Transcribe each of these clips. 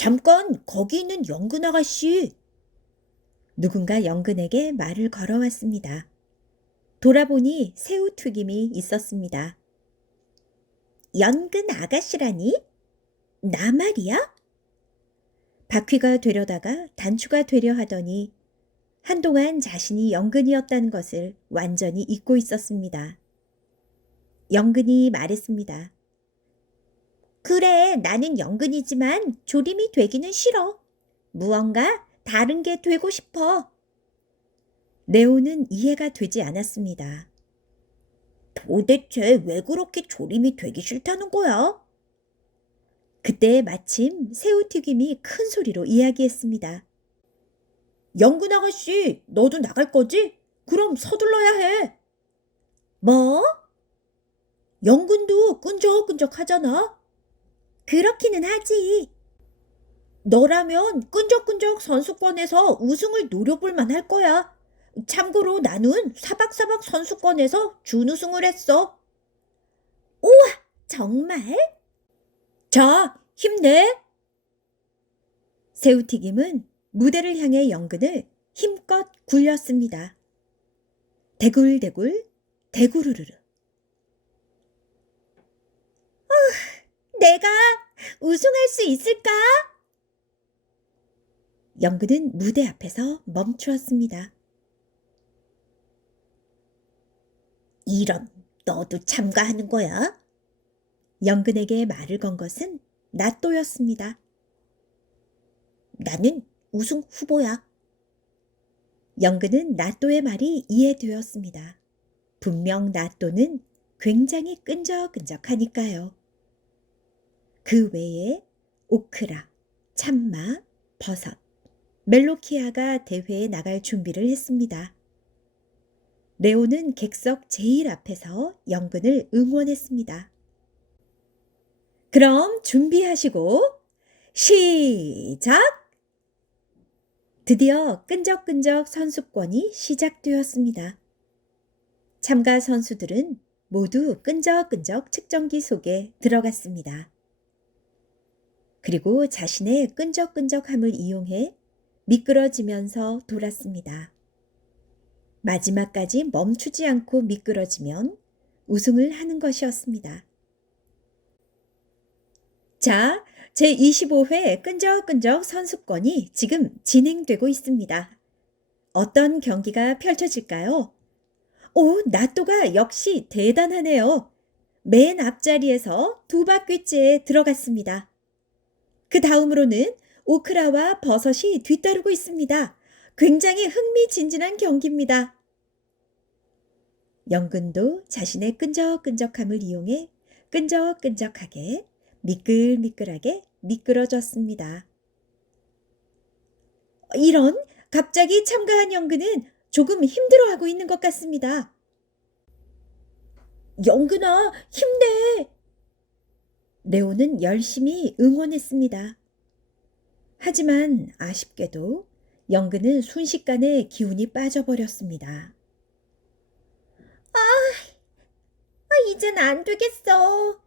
잠깐 거기 있는 연근 아가씨. 누군가 연근에게 말을 걸어왔습니다. 돌아보니 새우튀김이 있었습니다. 연근 아가씨라니? 나 말이야? 바퀴가 되려다가 단추가 되려 하더니 한동안 자신이 연근이었다는 것을 완전히 잊고 있었습니다. 연근이 말했습니다. 그래, 나는 연근이지만 조림이 되기는 싫어. 무언가 다른 게 되고 싶어. 레오는 이해가 되지 않았습니다. 도대체 왜 그렇게 조림이 되기 싫다는 거야? 그때 마침 새우튀김이 큰 소리로 이야기했습니다. 연근 아가씨, 너도 나갈 거지? 그럼 서둘러야 해. 뭐? 연근도 끈적끈적 하잖아. 그렇기는 하지. 너라면 끈적끈적 선수권에서 우승을 노려볼 만할 거야. 참고로 나는 사박사박 선수권에서 준우승을 했어. 우와, 정말? 자, 힘내. 새우튀김은 무대를 향해 연근을 힘껏 굴렸습니다. 대굴대굴, 대구르르르. 내가 우승할 수 있을까? 연근은 무대 앞에서 멈추었습니다. 이런, 너도 참가하는 거야? 연근에게 말을 건 것은 나또였습니다. 나는 우승 후보야. 연근은 나또의 말이 이해되었습니다. 분명 나또는 굉장히 끈적끈적하니까요. 그 외에 오크라, 참마, 버섯, 멜로키아가 대회에 나갈 준비를 했습니다. 레오는 객석 제일 앞에서 연근을 응원했습니다. 그럼 준비하시고 시작! 드디어 끈적끈적 선수권이 시작되었습니다. 참가 선수들은 모두 끈적끈적 측정기 속에 들어갔습니다. 그리고 자신의 끈적끈적함을 이용해 미끄러지면서 돌았습니다. 마지막까지 멈추지 않고 미끄러지면 우승을 하는 것이었습니다. 자, 제25회 끈적끈적 선수권이 지금 진행되고 있습니다. 어떤 경기가 펼쳐질까요? 오, 나또가 역시 대단하네요. 맨 앞자리에서 두 바퀴째에 들어갔습니다. 그 다음으로는 오크라와 버섯이 뒤따르고 있습니다. 굉장히 흥미진진한 경기입니다. 연근도 자신의 끈적끈적함을 이용해 끈적끈적하게 미끌미끌하게 미끄러졌습니다. 이런, 갑자기 참가한 연근은 조금 힘들어하고 있는 것 같습니다. 연근아, 힘내! 레오는 열심히 응원했습니다. 하지만 아쉽게도 연근은 순식간에 기운이 빠져버렸습니다. 이젠 안 되겠어.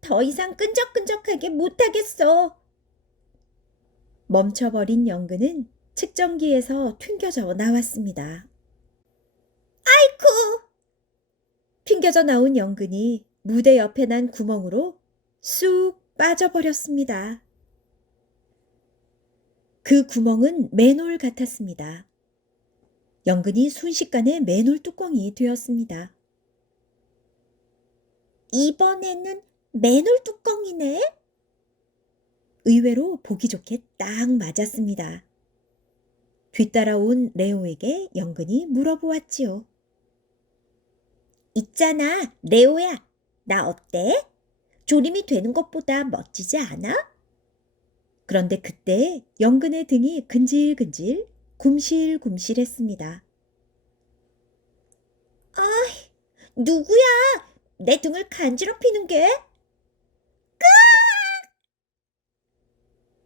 더 이상 끈적끈적하게 못하겠어. 멈춰버린 연근은 측정기에서 튕겨져 나왔습니다. 아이쿠! 튕겨져 나온 연근이 무대 옆에 난 구멍으로 쑥 빠져버렸습니다. 그 구멍은 맨홀 같았습니다. 연근이 순식간에 맨홀 뚜껑이 되었습니다. 이번에는 맨홀 뚜껑이네? 의외로 보기 좋게 딱 맞았습니다. 뒤따라온 레오에게 연근이 물어보았지요. 있잖아, 레오야. 나 어때? 조림이 되는 것보다 멋지지 않아? 그런데 그때 연근의 등이 근질근질, 굼실굼실했습니다. 아, 누구야? 내 등을 간지럽히는 게?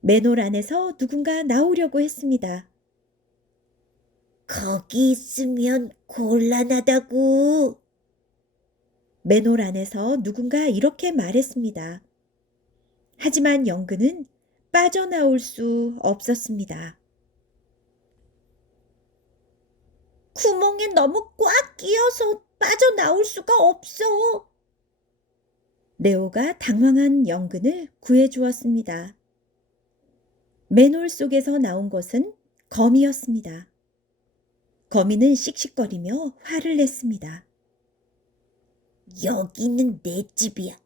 맨홀 안에서 누군가 나오려고 했습니다. 거기 있으면 곤란하다고. 맨홀 안에서 누군가 이렇게 말했습니다. 하지만 연근은 빠져나올 수 없었습니다. 구멍에 너무 꽉 끼어서 빠져나올 수가 없어. 레오가 당황한 연근을 구해주었습니다. 맨홀 속에서 나온 것은 거미였습니다. 거미는 씩씩거리며 화를 냈습니다. 여기는 내 집이야.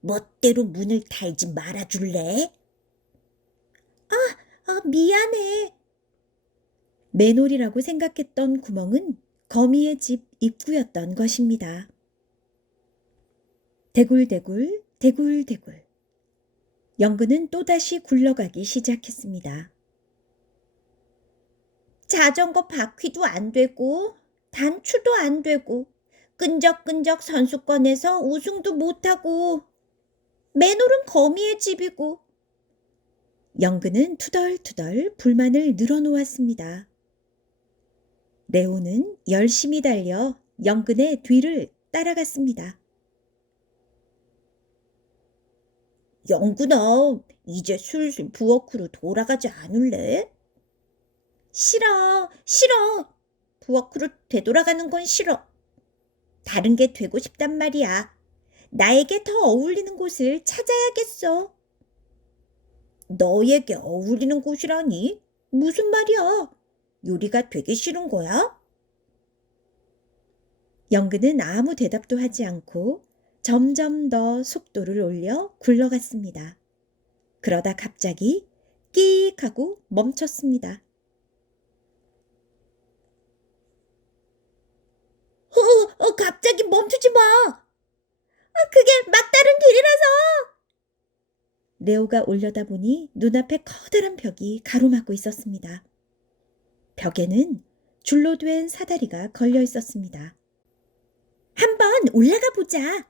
멋대로 문을 달지 말아줄래? 미안해. 맨홀이라고 생각했던 구멍은 거미의 집 입구였던 것입니다. 대굴대굴, 대굴대굴. 연근은 또다시 굴러가기 시작했습니다. 자전거 바퀴도 안 되고 단추도 안 되고 끈적끈적 선수권에서 우승도 못하고 맨홀은 거미의 집이고. 연근은 투덜투덜 불만을 늘어놓았습니다. 레오는 열심히 달려 연근의 뒤를 따라갔습니다. 연근아, 이제 슬슬 부엌으로 돌아가지 않을래? 싫어, 싫어. 부엌으로 되돌아가는 건 싫어. 다른 게 되고 싶단 말이야. 나에게 더 어울리는 곳을 찾아야겠어. 너에게 어울리는 곳이라니? 무슨 말이야? 요리가 되기 싫은 거야? 연근은 아무 대답도 하지 않고 점점 더 속도를 올려 굴러갔습니다. 그러다 갑자기 끼익 하고 멈췄습니다. 갑자기 멈추지 마! 그게 막다른 길이라서! 레오가 올려다보니 눈앞에 커다란 벽이 가로막고 있었습니다. 벽에는 줄로 된 사다리가 걸려 있었습니다. 한번 올라가 보자.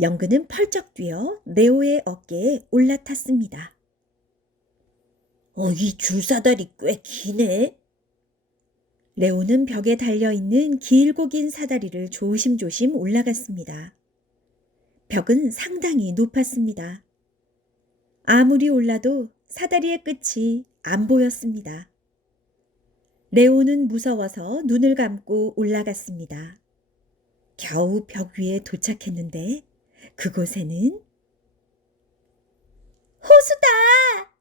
연근은 펄쩍 뛰어 레오의 어깨에 올라탔습니다. 이 줄사다리 꽤 기네. 레오는 벽에 달려있는 길고 긴 사다리를 조심조심 올라갔습니다. 벽은 상당히 높았습니다. 아무리 올라도 사다리의 끝이 안 보였습니다. 레오는 무서워서 눈을 감고 올라갔습니다. 겨우 벽 위에 도착했는데 그곳에는 호수다!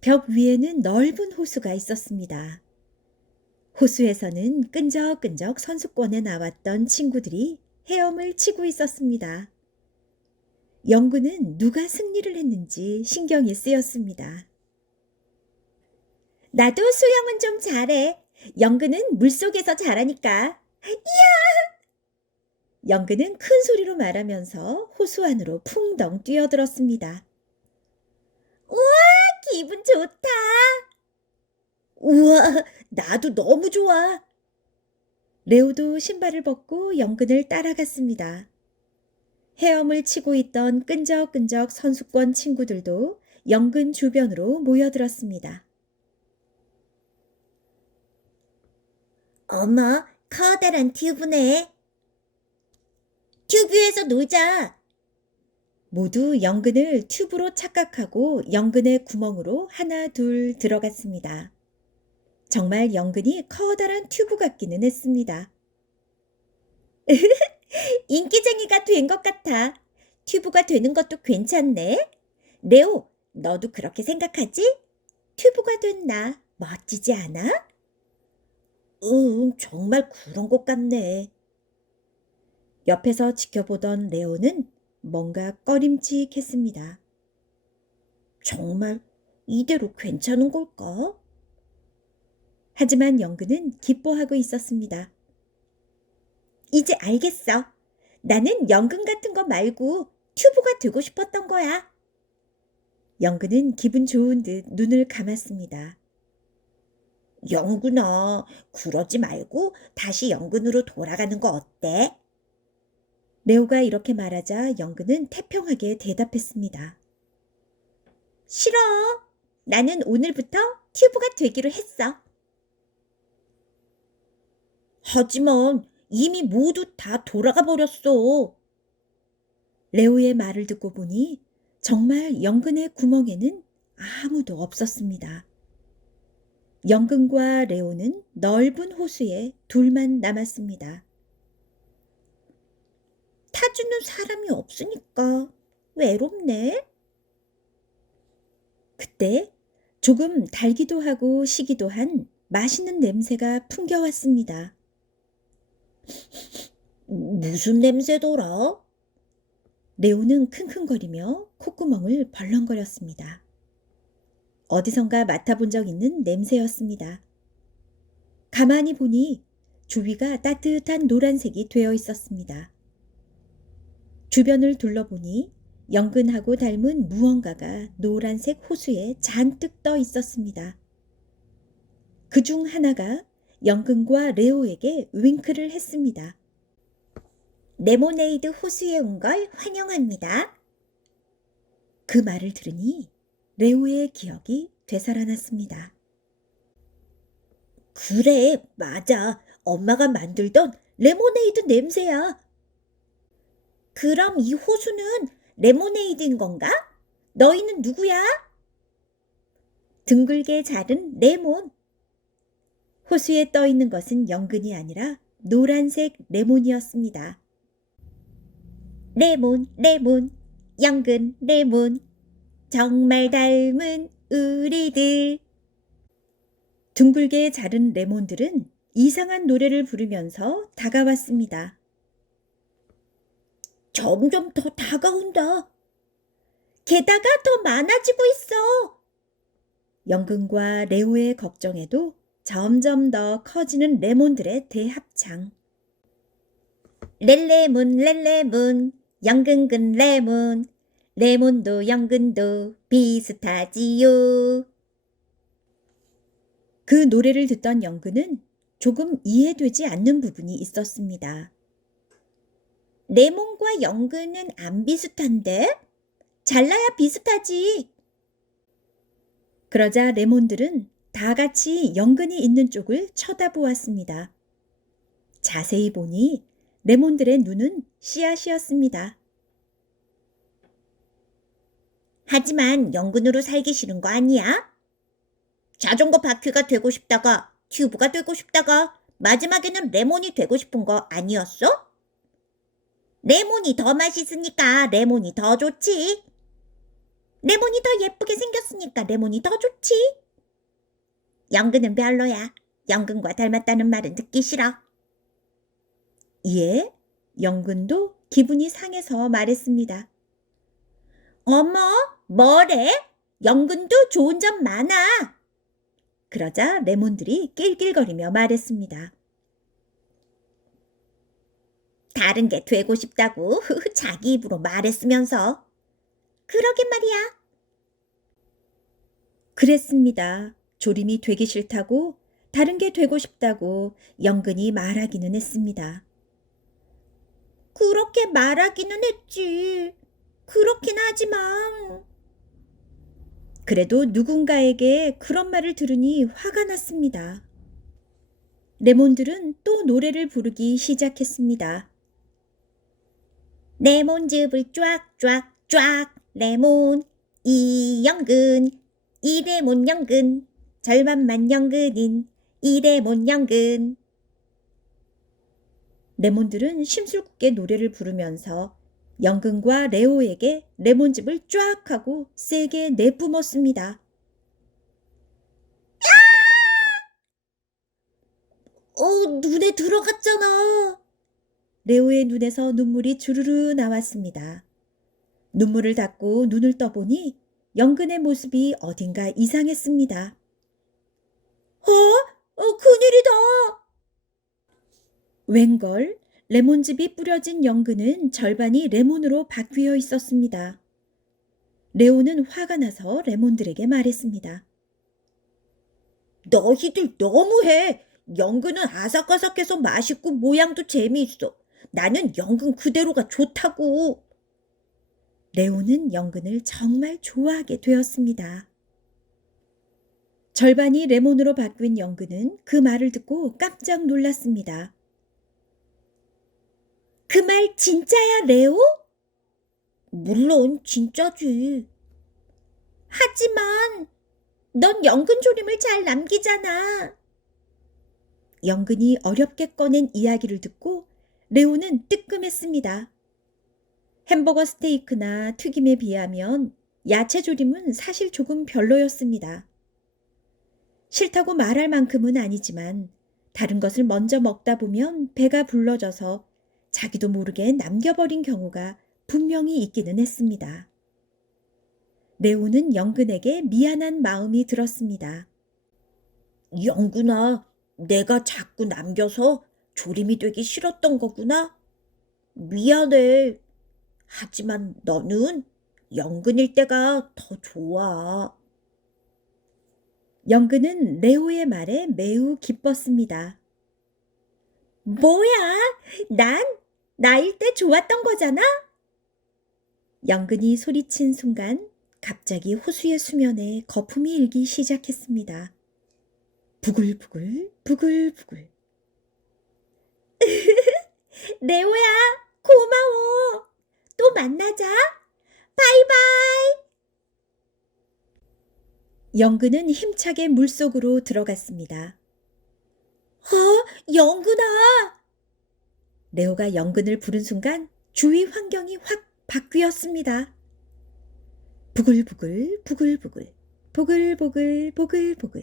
벽 위에는 넓은 호수가 있었습니다. 호수에서는 끈적끈적 선수권에 나왔던 친구들이 헤엄을 치고 있었습니다. 연근은 누가 승리를 했는지 신경이 쓰였습니다. 나도 수영은 좀 잘해. 연근은 물속에서 잘하니까. 연근은 큰 소리로 말하면서 호수 안으로 풍덩 뛰어들었습니다. 우와, 기분 좋다. 우와, 나도 너무 좋아. 레오도 신발을 벗고 연근을 따라갔습니다. 헤엄을 치고 있던 끈적끈적 선수권 친구들도 연근 주변으로 모여들었습니다. 어머, 커다란 튜브네. 튜브에서 놀자. 모두 연근을 튜브로 착각하고 연근의 구멍으로 하나 둘 들어갔습니다. 정말 연근이 커다란 튜브 같기는 했습니다. 인기쟁이가 된 것 같아. 튜브가 되는 것도 괜찮네. 레오, 너도 그렇게 생각하지? 튜브가 된 나 멋지지 않아? 응, 정말 그런 것 같네. 옆에서 지켜보던 레오는 뭔가 꺼림칙했습니다. 정말 이대로 괜찮은 걸까? 하지만 연근은 기뻐하고 있었습니다. 이제 알겠어. 나는 연근 같은 거 말고 튜브가 되고 싶었던 거야. 연근은 기분 좋은 듯 눈을 감았습니다. 연근아, 그러지 말고 다시 연근으로 돌아가는 거 어때? 레오가 이렇게 말하자 연근은 태평하게 대답했습니다. 싫어. 나는 오늘부터 튜브가 되기로 했어. 하지만 이미 모두 다 돌아가 버렸어. 레오의 말을 듣고 보니 정말 연근의 구멍에는 아무도 없었습니다. 연근과 레오는 넓은 호수에 둘만 남았습니다. 타주는 사람이 없으니까 외롭네. 그때 조금 달기도 하고 시기도 한 맛있는 냄새가 풍겨왔습니다. 무슨 냄새더라? 레오는 킁킁거리며 콧구멍을 벌렁거렸습니다. 어디선가 맡아본 적 있는 냄새였습니다. 가만히 보니 주위가 따뜻한 노란색이 되어 있었습니다. 주변을 둘러보니 연근하고 닮은 무언가가 노란색 호수에 잔뜩 떠 있었습니다. 그중 하나가 연근과 레오에게 윙크를 했습니다. 레모네이드 호수에 온 걸 환영합니다. 그 말을 들으니 레오의 기억이 되살아났습니다. 그래, 맞아. 엄마가 만들던 레모네이드 냄새야. 그럼 이 호수는 레모네이드인 건가? 너희는 누구야? 둥글게 자른 레몬. 호수에 떠 있는 것은 연근이 아니라 노란색 레몬이었습니다. 레몬, 레몬, 연근, 레몬. 정말 닮은 우리들. 둥글게 자른 레몬들은 이상한 노래를 부르면서 다가왔습니다. 점점 더 다가온다. 게다가 더 많아지고 있어. 연근과 레오의 걱정에도 점점 더 커지는 레몬들의 대합창. 렐레몬 렐레몬 연근근 레몬 레몬도 연근도 비슷하지요. 그 노래를 듣던 연근은 조금 이해되지 않는 부분이 있었습니다. 레몬과 연근은 안 비슷한데? 잘라야 비슷하지. 그러자 레몬들은 다 같이 연근이 있는 쪽을 쳐다보았습니다. 자세히 보니 레몬들의 눈은 씨앗이었습니다. 하지만 연근으로 살기 싫은 거 아니야? 자전거 바퀴가 되고 싶다가 튜브가 되고 싶다가 마지막에는 레몬이 되고 싶은 거 아니었어? 레몬이 더 맛있으니까 레몬이 더 좋지. 레몬이 더 예쁘게 생겼으니까 레몬이 더 좋지. 연근은 별로야. 연근과 닮았다는 말은 듣기 싫어. 이에 연근도 기분이 상해서 말했습니다. 어머, 뭐래? 연근도 좋은 점 많아. 그러자 레몬들이 낄낄거리며 말했습니다. 다른 게 되고 싶다고 자기 입으로 말했으면서. 그러게 말이야. 그랬습니다. 조림이 되기 싫다고 다른 게 되고 싶다고 연근이 말하기는 했습니다. 그렇게 말하기는 했지. 그렇긴 하지만. 그래도 누군가에게 그런 말을 들으니 화가 났습니다. 레몬들은 또 노래를 부르기 시작했습니다. 레몬즙을 쫙쫙쫙 레몬 이 연근 이 레몬 연근 절반만 연근인 이 레몬 연근. 레몬들은 심술궂게 노래를 부르면서 연근과 레오에게 레몬즙을 쫙 하고 세게 내뿜었습니다. 눈에 들어갔잖아. 레오의 눈에서 눈물이 주르르 나왔습니다. 눈물을 닦고 눈을 떠보니 연근의 모습이 어딘가 이상했습니다. 큰일이다. 웬걸 레몬즙이 뿌려진 연근은 절반이 레몬으로 바뀌어 있었습니다. 레오는 화가 나서 레몬들에게 말했습니다. 너희들 너무해. 연근은 아삭아삭해서 맛있고 모양도 재미있어. 나는 연근 그대로가 좋다고. 레오는 연근을 정말 좋아하게 되었습니다. 절반이 레몬으로 바뀐 연근은 그 말을 듣고 깜짝 놀랐습니다. 그 말 진짜야, 레오? 물론 진짜지. 하지만 넌 연근 조림을 잘 남기잖아. 연근이 어렵게 꺼낸 이야기를 듣고 레오는 뜨끔했습니다. 햄버거 스테이크나 튀김에 비하면 야채 조림은 사실 조금 별로였습니다. 싫다고 말할 만큼은 아니지만 다른 것을 먼저 먹다 보면 배가 불러져서 자기도 모르게 남겨버린 경우가 분명히 있기는 했습니다. 레오는 영근에게 미안한 마음이 들었습니다. 영근아, 내가 자꾸 남겨서 조림이 되기 싫었던 거구나. 미안해. 하지만 너는 영근일 때가 더 좋아. 영근은 레오의 말에 매우 기뻤습니다. 뭐야? 난 나일 때 좋았던 거잖아? 영근이 소리친 순간 갑자기 호수의 수면에 거품이 일기 시작했습니다. 부글부글 부글부글. 레오야, 고마워. 또 만나자. 바이바이. 영근은 힘차게 물속으로 들어갔습니다. 영근아! 레오가 영근을 부른 순간 주위 환경이 확 바뀌었습니다. 부글부글 부글부글 보글보글 보글보글.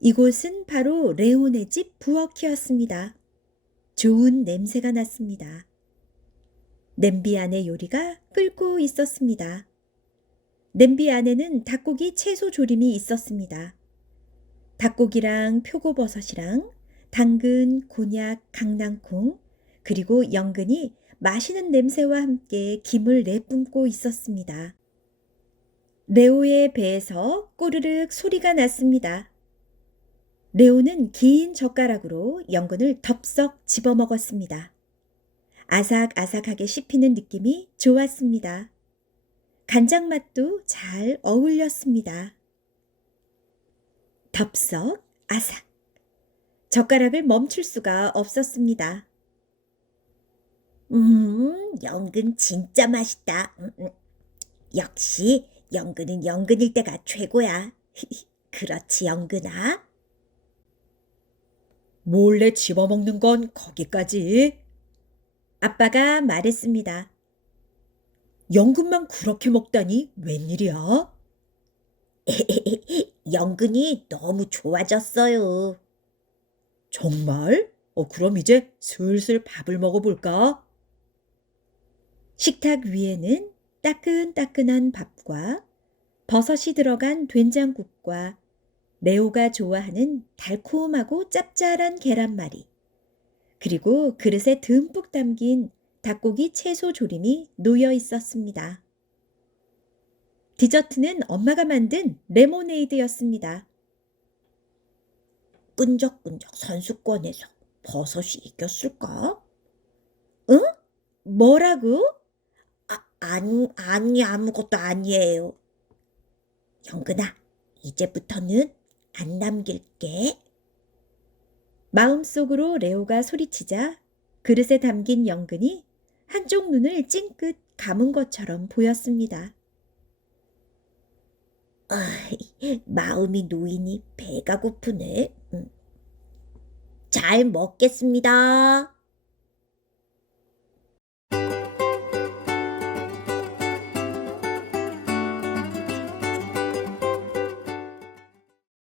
이곳은 바로 레오네 집 부엌이었습니다. 좋은 냄새가 났습니다. 냄비 안에 요리가 끓고 있었습니다. 냄비 안에는 닭고기 채소 조림이 있었습니다. 닭고기랑 표고버섯이랑 당근, 곤약, 강낭콩, 그리고 연근이 마시는 냄새와 함께 김을 내뿜고 있었습니다. 레오의 배에서 꼬르륵 소리가 났습니다. 레오는 긴 젓가락으로 연근을 덥석 집어먹었습니다. 아삭아삭하게 씹히는 느낌이 좋았습니다. 간장 맛도 잘 어울렸습니다. 덥석 아삭. 젓가락을 멈출 수가 없었습니다. 연근 진짜 맛있다. 역시 연근은 연근일 때가 최고야. 그렇지, 연근아? 몰래 집어먹는 건 거기까지. 아빠가 말했습니다. 연근만 그렇게 먹다니 웬일이야? 연근이 너무 좋아졌어요. 정말? 그럼 이제 슬슬 밥을 먹어볼까? 식탁 위에는 따끈따끈한 밥과 버섯이 들어간 된장국과 레오가 좋아하는 달콤하고 짭짤한 계란말이, 그리고 그릇에 듬뿍 담긴 닭고기 채소 조림이 놓여 있었습니다. 디저트는 엄마가 만든 레모네이드였습니다. 끈적끈적 선수권에서 버섯이 이겼을까? 응? 뭐라고? 아니, 아무것도 아니에요. 영근아, 이제부터는 안 남길게. 마음속으로 레오가 소리치자 그릇에 담긴 연근이 한쪽 눈을 찡긋 감은 것처럼 보였습니다. 마음이 놓이니 배가 고프네. 잘 먹겠습니다.